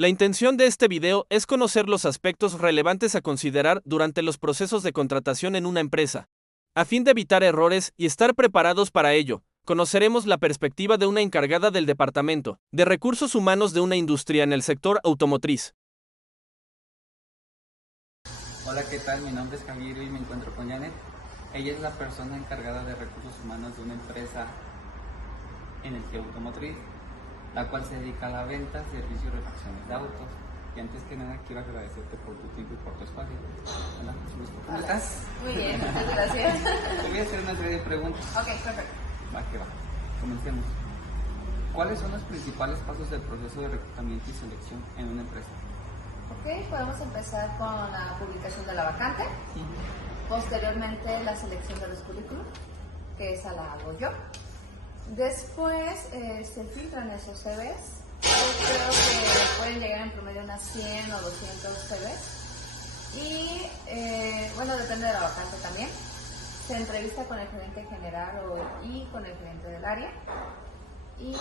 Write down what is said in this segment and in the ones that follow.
La intención de este video es conocer los aspectos relevantes a considerar durante los procesos de contratación en una empresa. A fin de evitar errores y estar preparados para ello, conoceremos la perspectiva de una encargada del Departamento de Recursos Humanos de una industria en el sector automotriz. Hola, ¿qué tal? Mi nombre es Javier y me encuentro con Janet. Ella es la persona encargada de recursos humanos de una empresa energía automotriz, la cual se dedica a la venta, servicio y refacciones de autos. Y antes que nada quiero agradecerte por tu tiempo y por tu espacio. Hola, ¿cómo estás? Muy bien, muchas gracias. Te voy a hacer una serie de preguntas. Ok, perfecto. Va que va. Comencemos. ¿Cuáles son los principales pasos del proceso de reclutamiento y selección en una empresa? Ok, podemos empezar con la publicación de la vacante. Posteriormente, la selección de los currículum, que esa la hago yo. Después se filtran esos CVs. Yo creo que pueden llegar en promedio unas 100 o 200 CVs. Y bueno, depende de la vacante también. Se entrevista con el gerente general y con el gerente del área. Y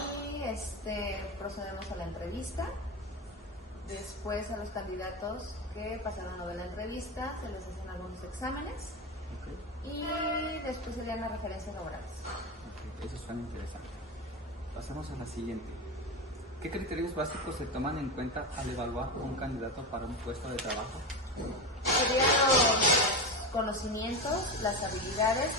procedemos a la entrevista. Después a los candidatos que pasaron lo de la entrevista se les hacen algunos exámenes. Y después serían las referencias laborales. Eso suena interesante. Pasamos a la siguiente. ¿Qué criterios básicos se toman en cuenta al evaluar a un candidato para un puesto de trabajo? Serían los conocimientos, las habilidades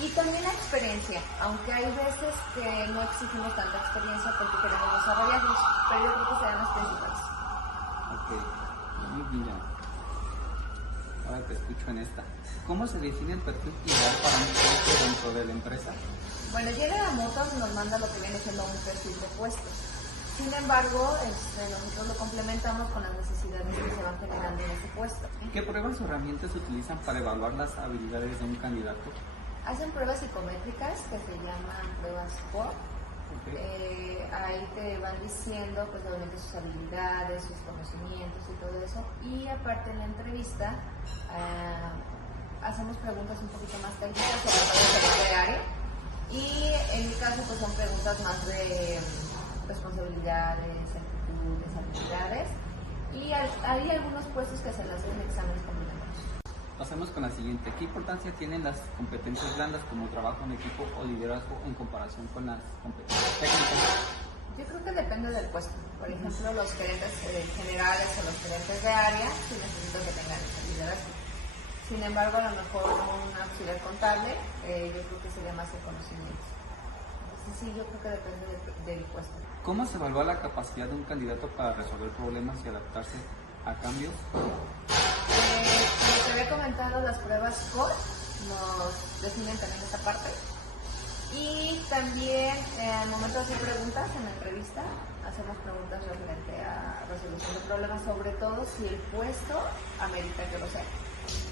y también la experiencia, aunque hay veces que no exigimos tanta experiencia porque queremos desarrollarlos, pero yo creo que serán las principales. Ok, muy bien. Ahora te escucho en esta. ¿Cómo se define el perfil ideal para un puesto dentro de la empresa? Bueno, General Motors nos manda lo que viene siendo un perfil de puesto. Sin embargo, nosotros lo complementamos con las necesidades que se van generando en ese puesto. ¿Qué pruebas o herramientas se utilizan para evaluar las habilidades de un candidato? Hacen pruebas psicométricas que se llaman pruebas SCORE. Ahí te van diciendo pues obviamente sus habilidades, sus conocimientos y todo eso. Y aparte en la entrevista hacemos preguntas un poquito más técnicas sobre el área. Y en mi caso pues son preguntas más de responsabilidades, actitudes, habilidades. Y hay algunos puestos que se les hacen exámenes complementarios. Pasemos con la siguiente. ¿Qué importancia tienen las competencias blandas como trabajo en equipo o liderazgo en comparación con las competencias técnicas? Yo creo que depende del puesto. Por ejemplo, los gerentes generales o los gerentes de área sí necesito que tengan ese liderazgo. Sin embargo, a lo mejor un auxiliar contable, yo creo que sería más el conocimiento. Entonces sí, yo creo que depende del puesto. ¿Cómo se evalúa la capacidad de un candidato para resolver problemas y adaptarse a cambios? Como te había comentado, las pruebas SCORE nos definen también esta parte. Y también al momento de hacer preguntas en la entrevista, hacemos preguntas referente a resolución de problemas, sobre todo si el puesto amerita que lo sea.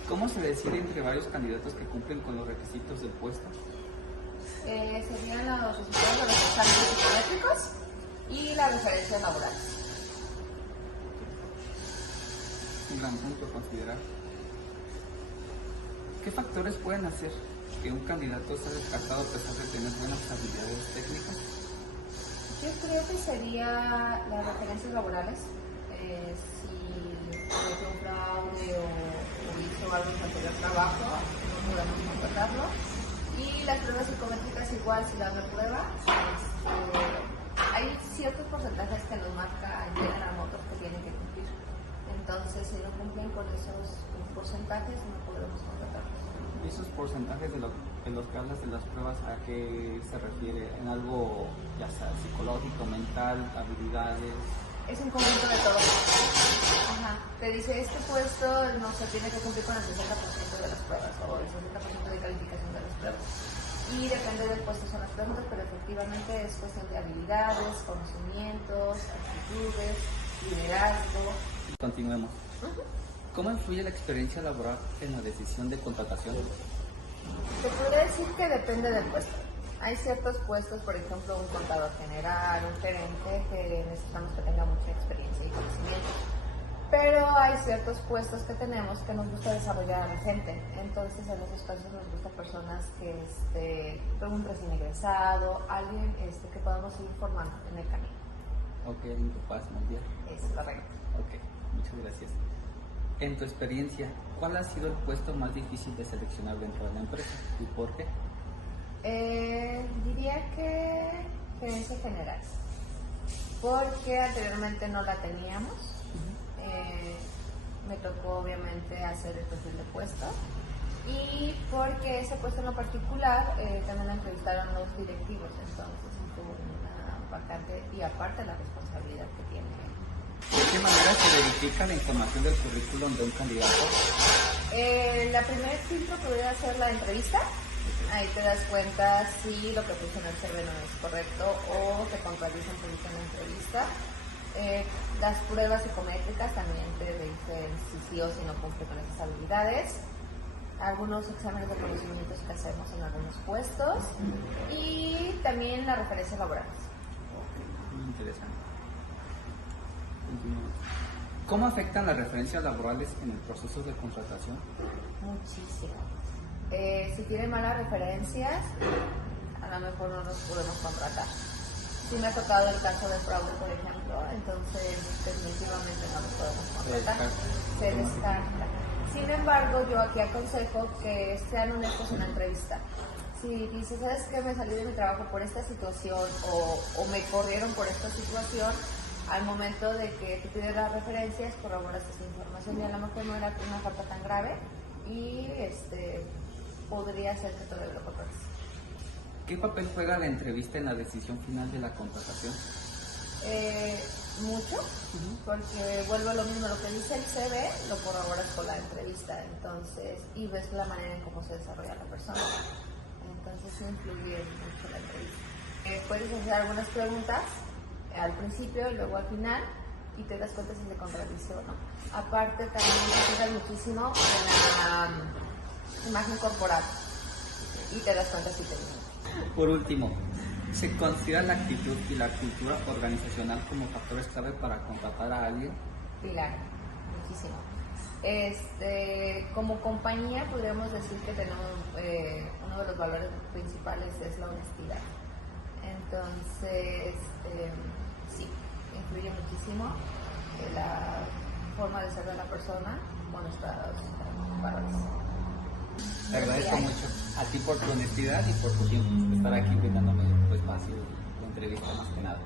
¿Cómo se decide entre varios candidatos que cumplen con los requisitos del puesto? Serían los resultados de los exámenes psicométricos y las referencias laborales. Un gran punto a considerar. ¿Qué factores pueden hacer que un candidato sea descartado a pesar de tener buenas habilidades técnicas? Yo creo que sería las referencias laborales. Si cometió un fraude o hizo algo en su anterior trabajo, no podemos contratarlo. Y las pruebas psicométricas igual, si las reprueba, hay ciertos porcentajes que nos marca General Motors que tienen que cumplir. Entonces, si no cumplen con esos porcentajes, no podemos contratarlos. ¿Esos porcentajes en los que hablas de las pruebas, a qué se refiere? ¿En algo ya sea psicológico, mental, habilidades? Es un conjunto de todo. Ajá. Te dice, este puesto no se tiene que cumplir con el 60% de las pruebas o el 60% de calificación de las pruebas. Y depende del puesto son las preguntas, pero efectivamente es cuestión de habilidades, conocimientos, actitudes, liderazgo. Continuemos. ¿Cómo influye la experiencia laboral en la decisión de contratación? Te podría decir que depende del puesto. Hay ciertos puestos, por ejemplo, un contador general, un gerente, que necesitamos que tenga mucha experiencia y conocimiento. Pero hay ciertos puestos que tenemos que nos gusta desarrollar a la gente. Entonces, en esos casos nos gusta personas que un recién egresado, alguien que podamos ir formando en el camino. Ok, alguien que puedas moldear. Es correcto. Ok, muchas gracias. En tu experiencia, ¿cuál ha sido el puesto más difícil de seleccionar dentro de la empresa y por qué? Diría que gerencia general, porque anteriormente no la teníamos. Me tocó obviamente hacer el perfil de puesto y porque ese puesto en lo particular también lo entrevistaron los directivos, entonces tuvo una vacante y aparte la responsabilidad que tiene. ¿De qué manera se verifica la información del currículum de un candidato? La primer filtro podría ser la entrevista. Ahí te das cuenta si lo que puso en el CV no es correcto o te contradicen un poquito en la entrevista. Las pruebas psicométricas también te dicen si sí o si no cumple con esas habilidades. Algunos exámenes de conocimientos que hacemos en algunos puestos y también las referencias laborales. Ok, muy interesante. Continuamos. ¿Cómo afectan las referencias laborales en el proceso de contratación? Muchísimo. Si tienen malas referencias, a lo mejor no nos podemos contratar. Sí me ha tocado el caso de fraude, por ejemplo, entonces definitivamente no nos podemos contratar. Se descarta. Sin embargo, yo aquí aconsejo que sean honestos en la entrevista. Si dices, ¿sabes qué? Me salí de mi trabajo por esta situación o me corrieron por esta situación, al momento de que te piden las referencias, corroboras esa información y a lo mejor no era una falta tan grave y podría ser que todavía lo contrates. ¿Qué papel juega la entrevista en la decisión final de la contratación? Mucho, porque vuelvo a lo mismo, lo que dice el CV lo corroboras con la entrevista, entonces, y ves la manera en cómo se desarrolla la persona, entonces sí influye mucho la entrevista. Puedes hacer algunas preguntas al principio y luego al final y te das cuenta si se contradice o no. Aparte también te fijas muchísimo en la imagen corporal y te das cuenta si te miente. Por último, ¿se considera la actitud y la cultura organizacional como factores clave para contratar a alguien? Pilar, muchísimo. Como compañía podríamos decir que tenemos uno de los valores principales es la honestidad. Entonces, sí, influye muchísimo la forma de ser de la persona con nuestros valores. Te agradezco mucho a ti por tu honestidad y por tu tiempo, estar aquí brindándome tu espacio de entrevista más que nada.